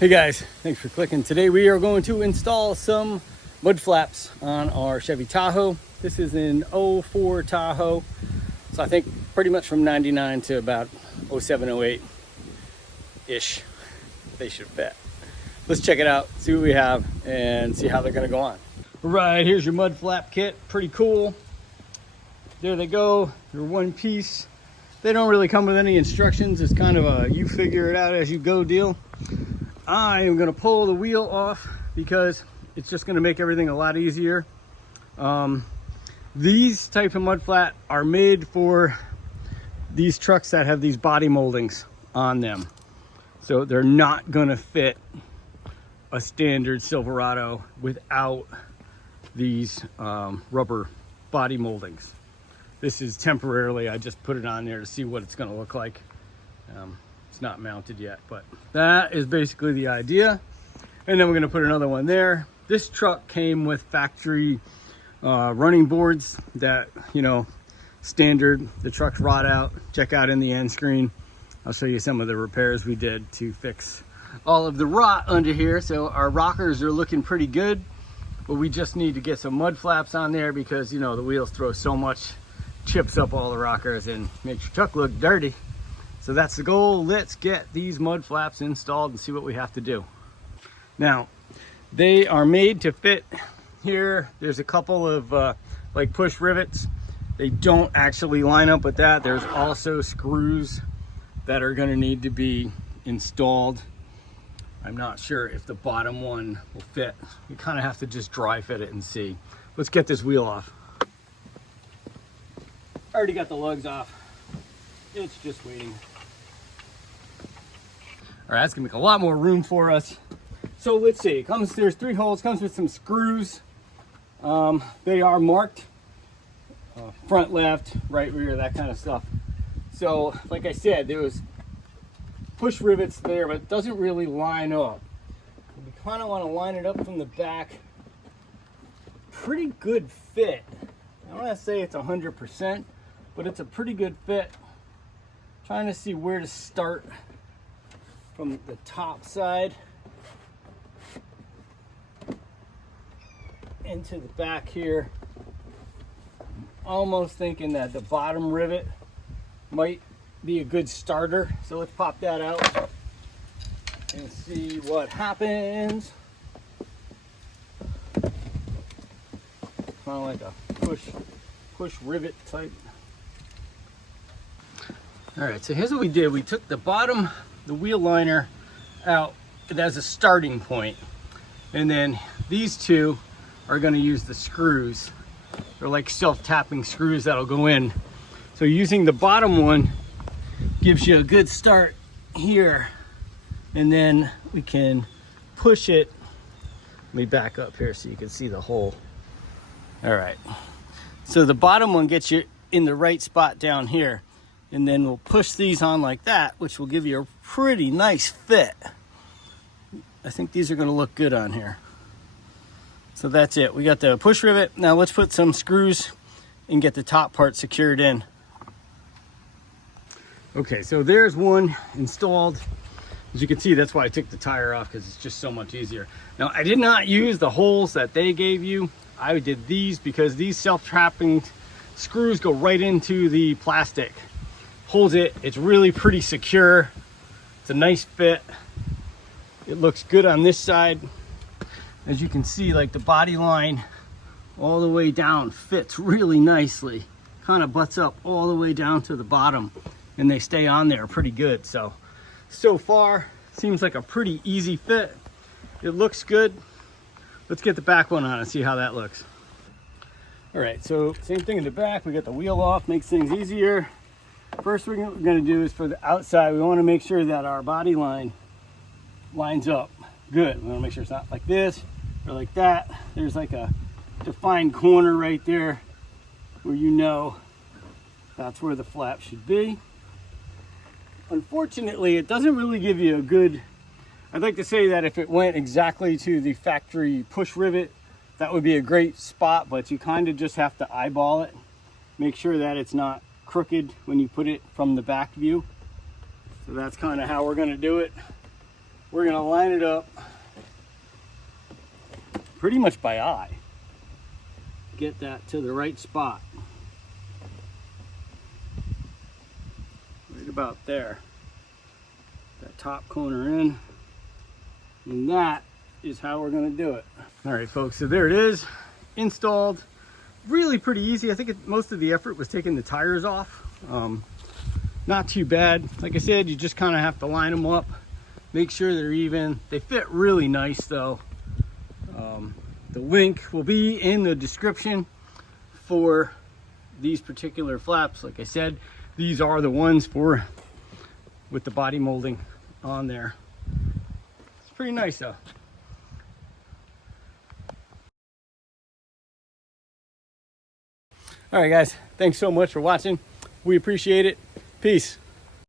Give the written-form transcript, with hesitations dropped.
Hey guys, thanks for clicking. Today we are going to install some mud flaps on our Chevy Tahoe. This is an 04 Tahoe, so I think pretty much from 99 to about 07, 08-ish they should fit. Let's check it out, see what we have, and see how they're gonna go on. All right, here's your mud flap kit. Pretty cool. There they go, they're one piece. They don't really come with any instructions. It's kind of a you figure it out as you go deal. I am going to pull the wheel off because it's just going to make everything a lot easier. These type of mud flat are made for these trucks that have these body moldings on them. So they're not going to fit a standard Silverado without these rubber body moldings. This is temporarily, I just put it on there to see what it's going to look like. It's not mounted yet, but that is basically the idea. And then we're going to put another one there. This truck came with factory running boards that, you know, standard. The truck's rot out. Check out in the end screen. I'll show you some of the repairs we did to fix all of the rot under here. So our rockers are looking pretty good, but we just need to get some mud flaps on there because, you know, the wheels throw so much chips up all the rockers and makes your truck look dirty. So that's the goal. Let's get these mud flaps installed and see what we have to do. Now, they are made to fit here. There's a couple of like push rivets. They don't actually line up with that. There's also screws that are going to need to be installed. I'm not sure if the bottom one will fit. You kind of have to just dry fit it and see. Let's get this wheel off. Already got the lugs off. It's just waiting. All right, that's gonna make a lot more room for us. So let's see, there's 3 holes, comes with some screws. They are marked, front, left, right, rear, that kind of stuff. So like I said, there was push rivets there, but it doesn't really line up. We kind of want to line it up from the back. Pretty good fit. I don't want to say it's 100%, but it's a pretty good fit. Trying to see where to start from the top side into the back here. I'm almost thinking that the bottom rivet might be a good starter. So let's pop that out and see what happens. Kind of like a push rivet type. All right, so here's what we did. We took the bottom, the wheel liner out as a starting point. And then these two are gonna use the screws. They're like self-tapping screws that'll go in. So using the bottom one gives you a good start here. And then we can push it. Let me back up here so you can see the hole. All right, so the bottom one gets you in the right spot down here. And then we'll push these on like that, which will give you a pretty nice fit. I think these are gonna look good on here. So that's it, we got the push rivet. Now let's put some screws and get the top part secured in. Okay, so there's one installed. As you can see, that's why I took the tire off, because it's just so much easier. Now, I did not use the holes that they gave you. I did these because these self-trapping screws go right into the plastic. Holds it, it's really pretty secure. It's a nice fit. It looks good on this side. As you can see, like the body line all the way down fits really nicely. Kind of butts up all the way down to the bottom, and they stay on there pretty good. So far, seems like a pretty easy fit. It looks good. Let's get the back one on and see how that looks. All right, so same thing in the back. We got the wheel off, makes things easier. First thing we're going to do is for the outside, we want to make sure that our body line lines up good. We want to make sure it's not like this or like that. There's like a defined corner right there where you know that's where the flap should be. Unfortunately, it doesn't really give you a good, I'd like to say that if it went exactly to the factory push rivet, that would be a great spot, but you kind of just have to eyeball it. Make sure that it's not crooked when you put it from the back view. So that's kind of how we're going to do it. we're gonna line it up pretty much by eye. Get that to the right spot. Right about there. That top corner in. And that is how we're gonna do it. All right, folks, so there it is, installed. Really pretty easy. I think most of the effort was taking the tires off. Not too bad. Like I said, you just kind of have to line them up, make sure they're even. They fit really nice though. The link will be in the description for these particular flaps. Like I said, these are the ones for with the body molding on there. It's pretty nice though. All right, guys, thanks so much for watching. We appreciate it. Peace.